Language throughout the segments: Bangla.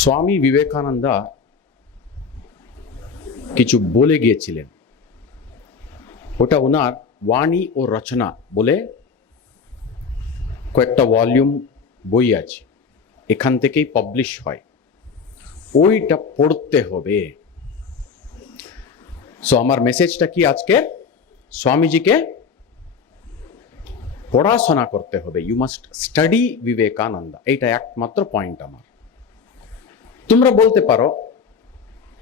স্বামী বিবেকানন্দ কিছু বলে গিয়েছিলেন। ওটা ওনার বাণী ও রচনা বলে কয়েকটা ভলিউম বই আছে। এখান থেকেই পাবলিশ হয়। ওইটা পড়তে হবে। সো আমার মেসেজটা কি আজকে? স্বামীজিকে পড়াশোনা করতে হবে। ইউ মাস্ট স্টাডি বিবেকানন্দ এইটা একমাত্র পয়েন্ট আমার। তোমরা বলতে পারো,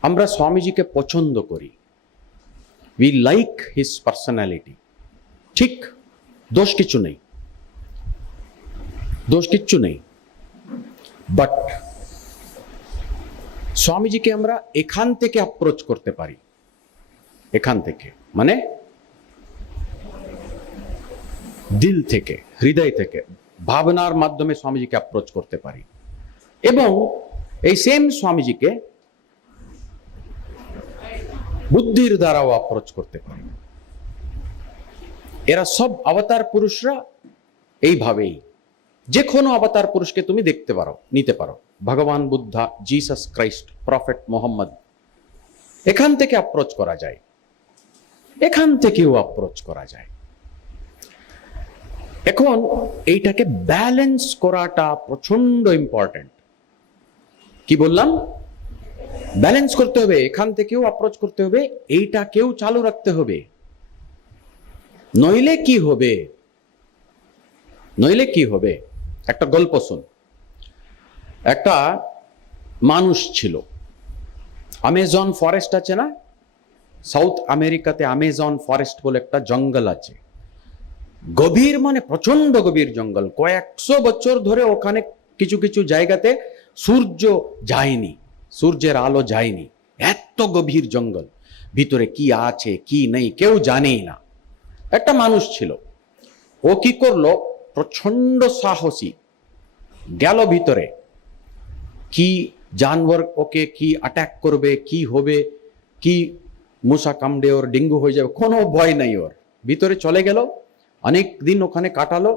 আমরা স্বামীজিকে পছন্দ করি। উই লাইক হিজ পার্সোনালিটি ঠিক, দোষ কিছু নেই। দোষ কিচ্ছু নেই। বাট স্বামীজিকে আমরা এখান থেকে অ্যাপ্রোচ করতে পারি। এখান থেকে মানে দিল থেকে, হৃদয় থেকে, ভাবনার মাধ্যমে স্বামীজিকে অ্যাপ্রোচ করতে পারি। এবং এই সেম স্বামীজিকে বুদ্ধির দ্বারাও অ্যাপ্রোচ করতে পারি। এরা সব অবতার পুরুষরা এইভাবেই। যে কোনো অবতার পুরুষকে তুমি দেখতে পারো, নিতে পারো। ভগবান Buddha Jesus Christ prophet Mohammad এখান থেকে অ্যাপ্রোচ করা যায়। এখান থেকেও অ্যাপ্রোচ করা যায়। এখন এইটাকে ব্যালেন্স করাটা প্রচণ্ড ইম্পর্টেন্ট কি বললাম? ব্যালেন্স করতে হবে, এখান থেকেও অ্যাপ্রোচ করতে হবে, এইটাকেও চালু রাখতে হবে। নইলে কি হবে? নইলে কি হবে? একটা গল্প শুন। একটা মানুষ ছিল। আমেজন ফরেস্ট আছে না? সাউথ আমেরিকাতে আমেজন ফরেস্ট বলে একটা জঙ্গল আছে। গভীর মানে প্রচণ্ড গভীর জঙ্গল। কয়েকশো বছর ধরে ওখানে কিছু কিছু জায়গাতে সূর্য যায়নি, সূর্যের আলো যায়নি। এত গভীর জঙ্গল, ভিতরে কি আছে, কি নেই, কেউ জানেই না। একটা মানুষ ছিল, ও কি করল প্রচণ্ড সাহসী, গেল ভিতরে। কি জানওয়ার ওকে কি অ্যাটাক করবে, কি হবে, কি মশা কামড়ে ওর ডেঙ্গু হয়ে যাবে, কোনো ভয় নাই ওর। ভিতরে চলে গেল, অনেক দিন ওখানে কাটালো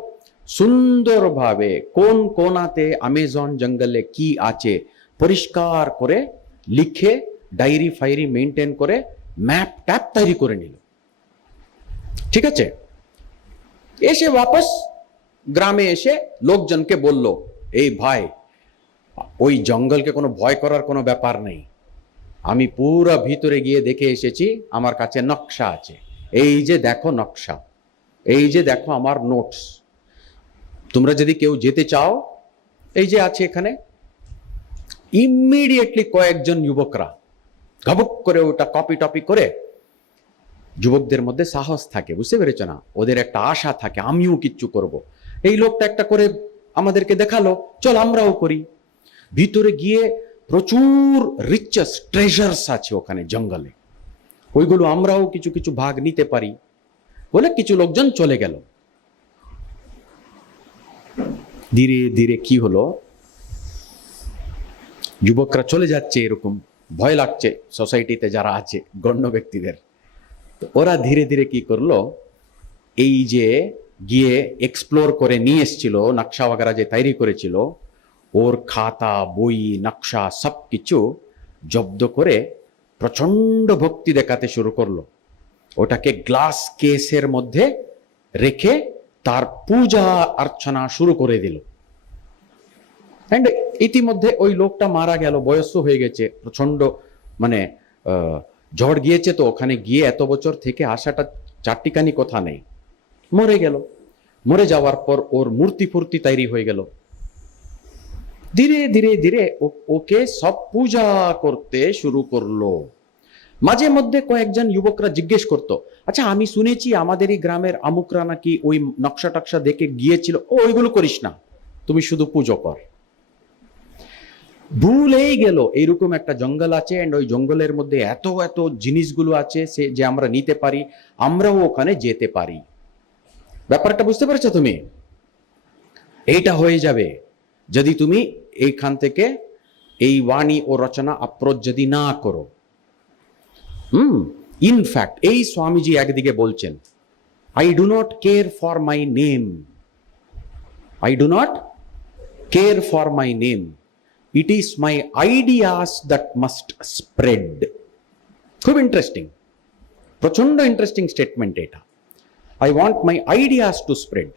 সুন্দরভাবে কোন কোনাতে আমেজন জঙ্গলে কি আছে পরিষ্কার করে লিখে ডায়েরি ফাইরি মেনটেন করে ম্যাপ ট্যাপ তৈরি করে নিল। ঠিক আছে? এসে বাপস গ্রামে এসে লোকজনকে বলল, এই ভাই, ওই জঙ্গলকে কোনো ভয় করার কোনো ব্যাপার নেই। আমি পুরো ভিতরে গিয়ে দেখে এসেছি, আমার কাছে নকশা আছে। এই যে দেখো নকশা, এই যে দেখো আমার নোটস তোমরা যদি কেউ যেতে চাও, এই যে আছে এখানে ইমিডিয়েটলি কয়েকজন যুবকরা ঘবক করে ওটা কপি টপি করে যুবকদের মধ্যে সাহস থাকে, বুঝতে পেরেছ না? ওদের একটা আশা থাকে, আমিও কিচ্ছু করব। এই লোকটা একটা করে আমাদেরকে দেখাল, চল আমরাও করি। ভিতরে গিয়ে প্রচুর রিচাস ট্রেজার্স আছে ওখানে, জঙ্গলে। ওইগুলো আমরাও কিছু কিছু ভাগ নিতে পারি। বলে কিছু লোকজন চলে গেল। ধীরে ধীরে কি হলো? যুবকরা চলে যাচ্ছে এরকম, ভয় লাগছে সোসাইটিতে যারা আছে, গণ্য ব্যক্তিদের। তো ওরা ধীরে ধীরে কি করল? এই যে গিয়ে এক্সপ্লোর করে নিয়ে এসছিল, নকশা বাগারা যে তৈরি করেছিল, ওর খাতা, বই, নকশা সব কিছু জব্দ করে প্রচণ্ড ভক্তি দেখাতে শুরু করল। ওটাকে গ্লাস কেসের মধ্যে রেখে তার পূজা অর্চনা শুরু করে দিল। অ্যান্ড ইতিমধ্যে ওই লোকটা মারা গেল, বয়স্ক হয়ে গেছে প্রচণ্ড মানে ঝড় গিয়েছে তো, ওখানে গিয়ে এত বছর থেকে আসাটা চারটিখানি কথা নেই। মরে গেল। মরে যাওয়ার পর ওর মূর্তি ফুর্তি তৈরি হয়ে গেল। ধীরে ধীরে ধীরে ওকে সব পূজা করতে শুরু করল। মাঝে মধ্যে কয়েকজন যুবকরা জিজ্ঞেস করতো আচ্ছা আমি শুনেছি আমাদের এই গ্রামের আমুকরা নাকি ওই নকশা টকশা দেখে গিয়েছিল। ও ওইগুলো করিস না। তুমি শুধু পুজো কর। ভুলেই গেল। এইরকম একটা জঙ্গল আছে অ্যান্ড ওই জঙ্গলের মধ্যে এত এত জিনিসগুলো আছে সে যে আমরা নিতে পারি, আমরাও ওখানে যেতে পারি। ব্যাপারটা বুঝতে পারছ তুমি? এইটা হয়ে যাবে। যদি তুমি এইখান থেকে এই বাণী ও রচনা অপ্রোচ যদি না করো। হুম? ইনফ্যাক্ট এই স্বামীজি একদিকে বলছেন I do not care for my name I do not care for my name it is my ideas that must spread খুব ইন্টারেস্টিং প্রচন্ড ইন্টারেস্টিং স্টেটমেন্ট এটা I want my ideas to spread